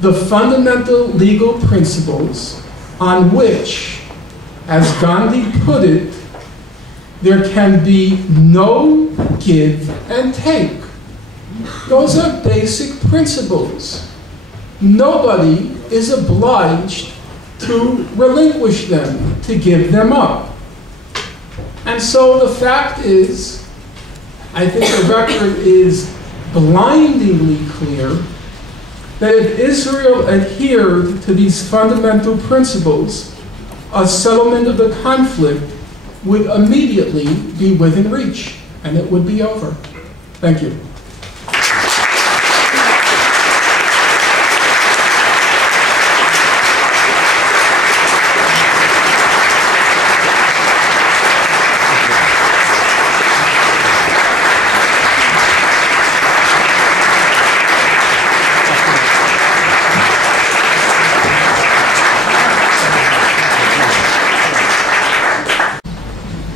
the fundamental legal principles on which, as Gandhi put it, there can be no give and take. Those are basic principles. Nobody is obliged to relinquish them, to give them up. And so the fact is, I think the record is blindingly clear that if Israel adhered to these fundamental principles, a settlement of the conflict would immediately be within reach, and it would be over. Thank you.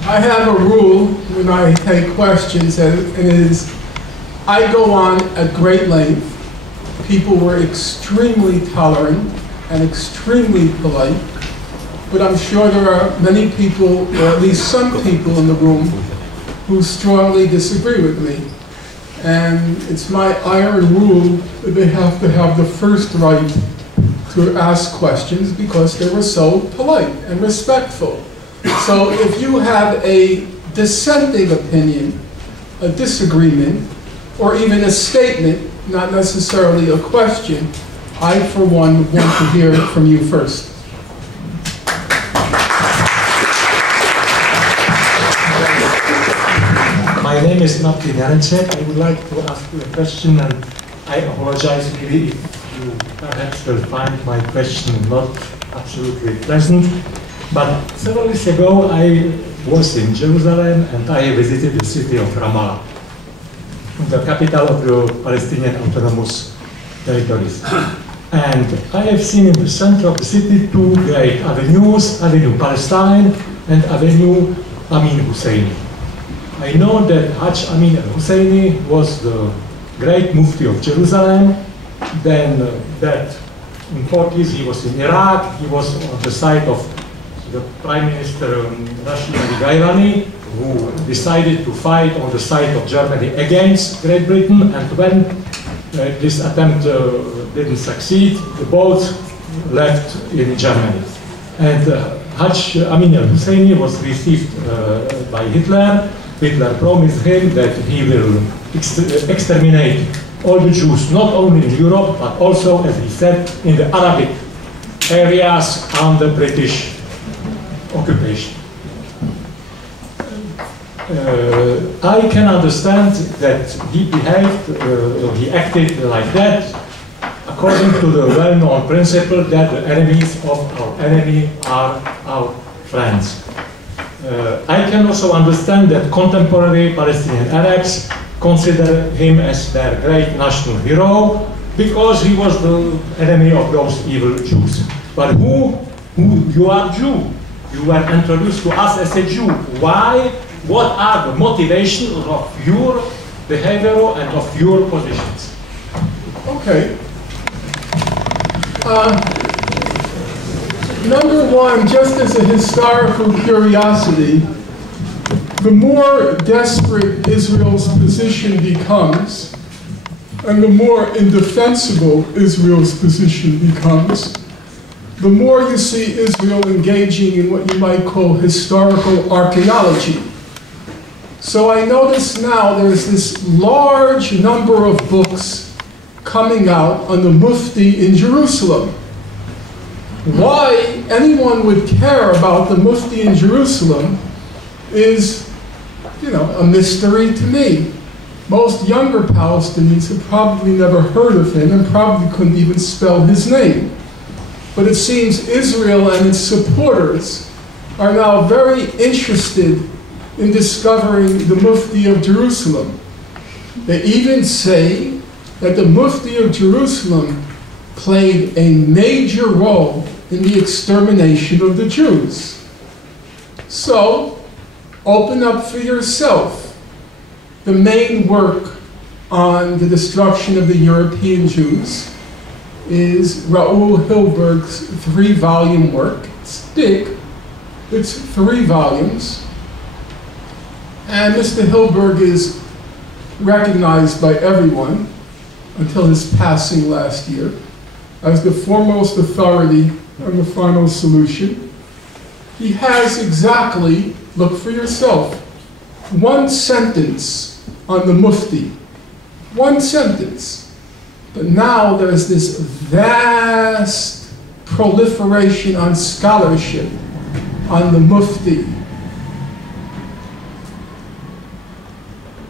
I have a rule when I take questions, and it is, I go on at great length. People were extremely tolerant and extremely polite, but I'm sure there are many people, or at least some people in the room, who strongly disagree with me. And it's my iron rule that they have to have the first right to ask questions because they were so polite and respectful. So if you have a dissenting opinion, a disagreement, or even a statement, not necessarily a question, I, for one, want to hear it from you first. My name is Martin Janicek. I would like to ask you a question, and I apologize maybe if you perhaps will find my question not absolutely pleasant. But several years ago, I was in Jerusalem and I visited the city of Ramallah, the capital of the Palestinian autonomous territories. And I have seen in the center of the city two great avenues, Avenue Palestine and Avenue Amin Husseini. I know that Hajj Amin al-Husseini was the great Mufti of Jerusalem, then that in 40s he was in Iraq, he was on the side of the Prime Minister Rashid Ali Gailani, who decided to fight on the side of Germany against Great Britain, and when this attempt didn't succeed, the both left in Germany. And Hajj Amin al-Husseini was received by Hitler. Hitler promised him that he will exterminate all the Jews, not only in Europe, but also, as he said, in the Arabic areas under British occupation. I can understand that he behaved, he acted like that, according to the well-known principle that the enemies of our enemy are our friends. I can also understand that contemporary Palestinian Arabs consider him as their great national hero because he was the enemy of those evil Jews. But you are Jew. You were introduced to us as a Jew. Why? What are the motivations of your behavior and of your positions? Okay. Number one, just as a historical curiosity, the more desperate Israel's position becomes, and the more indefensible Israel's position becomes, the more you see Israel engaging in what you might call historical archaeology. So I notice now there's this large number of books coming out on the Mufti in Jerusalem. Why anyone would care about the Mufti in Jerusalem is, a mystery to me. Most younger Palestinians have probably never heard of him and probably couldn't even spell his name. But it seems Israel and its supporters are now very interested in discovering the Mufti of Jerusalem. They even say that the Mufti of Jerusalem played a major role in the extermination of the Jews. So, open up for yourself. The main work on the destruction of the European Jews is Raoul Hilberg's 3-volume work. It's big, it's 3 volumes. And Mr. Hilberg is recognized by everyone until his passing last year as the foremost authority on the final solution. He has exactly, look for yourself, 1 sentence on the Mufti. 1 sentence. But now there's this vast proliferation on scholarship on the Mufti.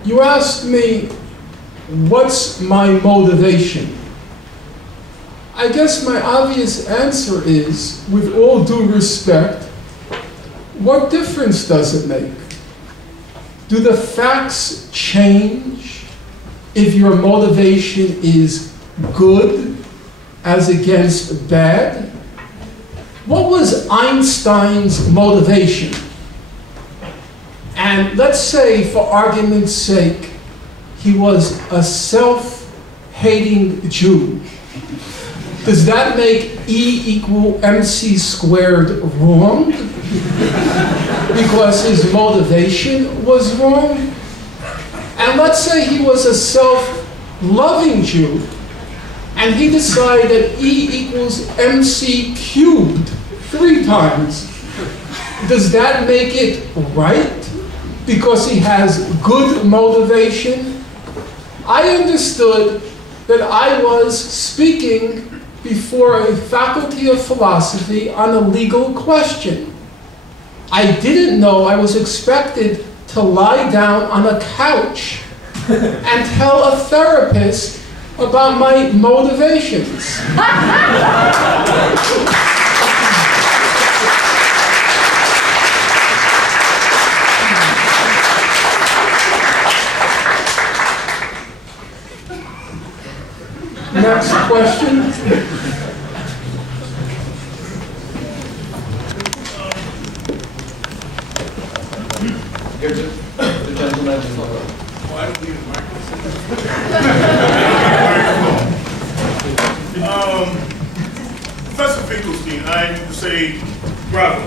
You asked me, what's my motivation? I guess my obvious answer is, with all due respect, what difference does it make? Do the facts change if your motivation is good as against bad? What was Einstein's motivation? And let's say, for argument's sake, he was a self-hating Jew. Does that make E = mc squared wrong? Because his motivation was wrong? And let's say he was a self-loving Jew, and he decided that E = mc cubed 3 times. Does that make it right? Because he has good motivation? I understood that I was speaking before a faculty of philosophy on a legal question. I didn't know I was expected to lie down on a couch and tell a therapist about my motivations. Next question. Here's the gentleman. Why don't we need a microphone? Professor Finkelstein, I need to say bravo.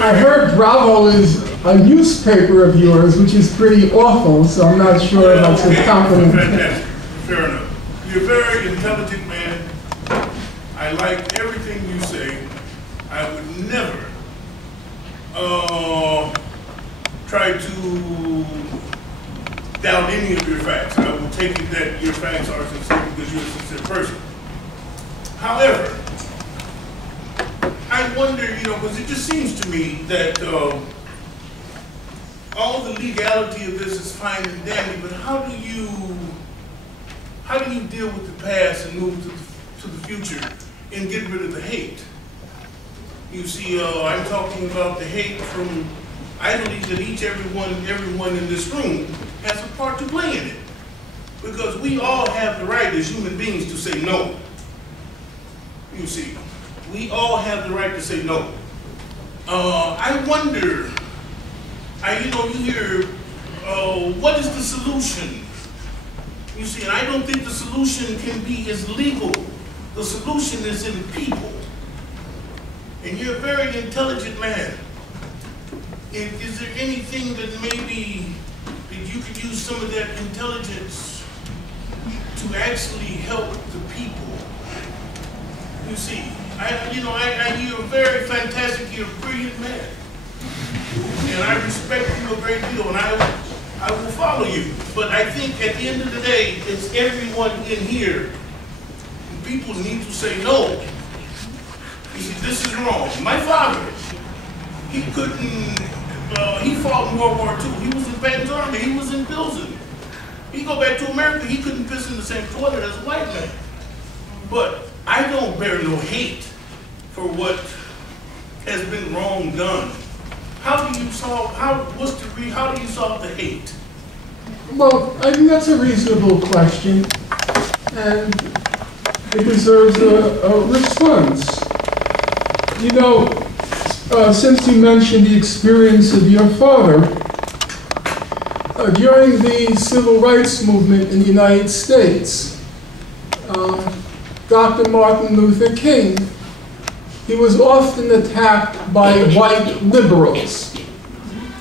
I heard Bravo is a newspaper of yours, which is pretty awful, so I'm not sure if that's a compliment. Fantastic. Fair enough. You're a very intelligent man. I like everything you say. I would never try to doubt any of your facts. I will take it that your facts are sincere because you're a sincere person. However, I wonder, because it just seems to me that all the legality of this is fine and dandy, but how do you deal with the past and move to the future and get rid of the hate? You see, I'm talking about the hate from, I believe that everyone in this room has a part to play in it. Because we all have the right as human beings to say no. You see, we all have the right to say no. I wonder, you hear, what is the solution? You see, and I don't think the solution can be as legal. The solution is in people. And you're a very intelligent man. Is there anything that maybe that you could use some of that intelligence to actually help the people? You see, you're a very fantastic, you're a brilliant man. And I respect you a great deal, and I will follow you. But I think at the end of the day, it's everyone in here. People need to say no. You see, this is wrong. My father, he couldn't, he fought in World War II. He was in Patton's army. He was in Pilsen. He go back to America, he couldn't piss in the same toilet as a white man. But I don't bear no hate for what has been wrong done. How do you solve the hate? Well, I think that's a reasonable question, and it deserves a response. Since you mentioned the experience of your father, during the civil rights movement in the United States, Dr. Martin Luther King, he was often attacked by white liberals.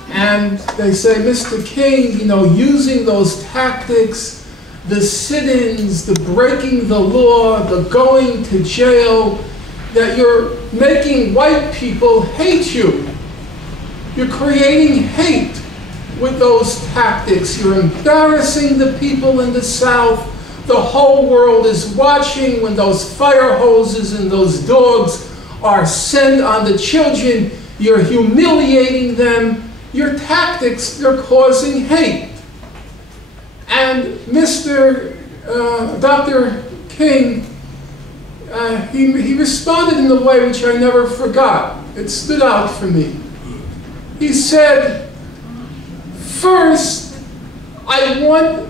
And they say, Mr. King, you know, using those tactics, the sit-ins, the breaking the law, the going to jail, that you're making white people hate you. You're creating hate with those tactics. You're embarrassing the people in the South. The whole world is watching when those fire hoses and those dogs are sent on the children. You're humiliating them. Your tactics, they're causing hate. And Dr. King, he responded in a way which I never forgot. It stood out for me. He said, first, I want